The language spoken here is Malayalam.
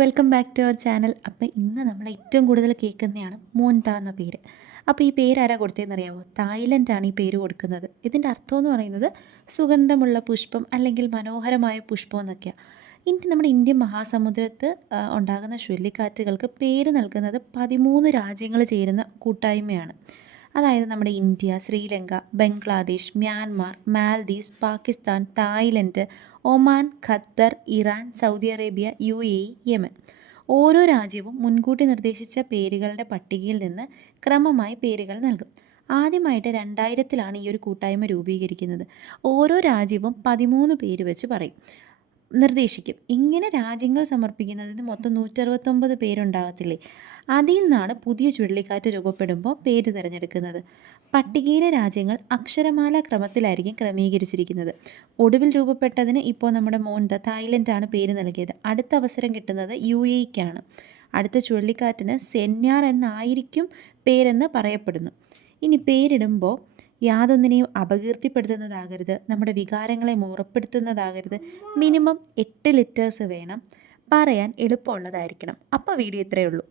Welcome back to our channel അപ്പോൾ ഇന്ന് നമ്മൾ ഏറ്റവും കൂടുതൽ കേൾക്കുന്നതാണ് മോൻത എന്ന പേര്. അപ്പോൾ ഈ പേര് ആരാ കൊടുത്തതെന്ന് അറിയാമോ ആണ് ഈ പേര് കൊടുക്കുന്നത്. ഇതിന്റെ അർത്ഥം എന്ന് പറയുന്നത് സുഗന്ധമുള്ള പുഷ്പം അല്ലെങ്കിൽ മനോഹരമായ പുഷ്പം എന്നൊക്കെയാണ് ഇനി നമ്മുടെ ഇന്ത്യൻ മഹാസമുദ്രത്ത് ഉണ്ടാകുന്ന ചുഴലിക്കാറ്റുകൾക്ക് പേര് നൽകുന്നത് പതിമൂന്ന് രാജ്യങ്ങൾ ചേരുന്ന കൂട്ടായ്മയാണ്. അതായത് നമ്മുടെ India Sri Lanka Bangladesh Myanmar Maldives Pakistan Thailand Oman Qatar Iran Saudi Arabia U A Yemen. ഓരോ രാജ്യവും മുൻകൂട്ടി നിർദ്ദേശിച്ച പേരുകളുടെ പട്ടികയിൽ നിന്ന് ക്രമമായി പേരുകൾ നൽകും. ആദ്യമായിട്ട് രണ്ടായിരത്തിലാണ് ഈ ഒരു കൂട്ടായ്മ രൂപീകരിക്കുന്നത്. ഓരോ രാജ്യവും പതിമൂന്ന് പേര് വെച്ച് പറയും. നിർദ്ദേശിക്കും. ഇങ്ങനെ രാജ്യങ്ങൾ സമർപ്പിക്കുന്നതിന് മൊത്തം നൂറ്ററുപത്തൊമ്പത് പേരുണ്ടാകത്തില്ലേ? അതിൽ നിന്നാണ് പുതിയ ചുഴലിക്കാറ്റ് രൂപപ്പെടുമ്പോൾ പേര് തിരഞ്ഞെടുക്കുന്നത്. പട്ടികയിലെ രാജ്യങ്ങൾ അക്ഷരമാല ക്രമത്തിലായിരിക്കും ക്രമീകരിച്ചിരിക്കുന്നത്. ഒടുവിൽ രൂപപ്പെട്ടതിന് ഇപ്പോൾ നമ്മുടെ മോൻത തായ്ലൻഡാണ് പേര് നൽകിയത്. അടുത്ത അവസരം കിട്ടുന്നത് യു എക്കാണ് അടുത്ത ചുഴലിക്കാറ്റിന് സെന്യാർ എന്നായിരിക്കും പേരെന്ന് പറയപ്പെടുന്നു. ഇനി പേരിടുമ്പോൾ യാതൊന്നിനെയും അപകീർത്തിപ്പെടുത്തുന്നതാകരുത്. നമ്മുടെ വികാരങ്ങളെ മുറപ്പെടുത്തുന്നതാകരുത്. മിനിമം എട്ട് ലിറ്റേഴ്സ് വേണം. പറയാൻ എളുപ്പമുള്ളതായിരിക്കണം. അപ്പോൾ വീഡിയോ ഇത്രയേ ഉള്ളൂ.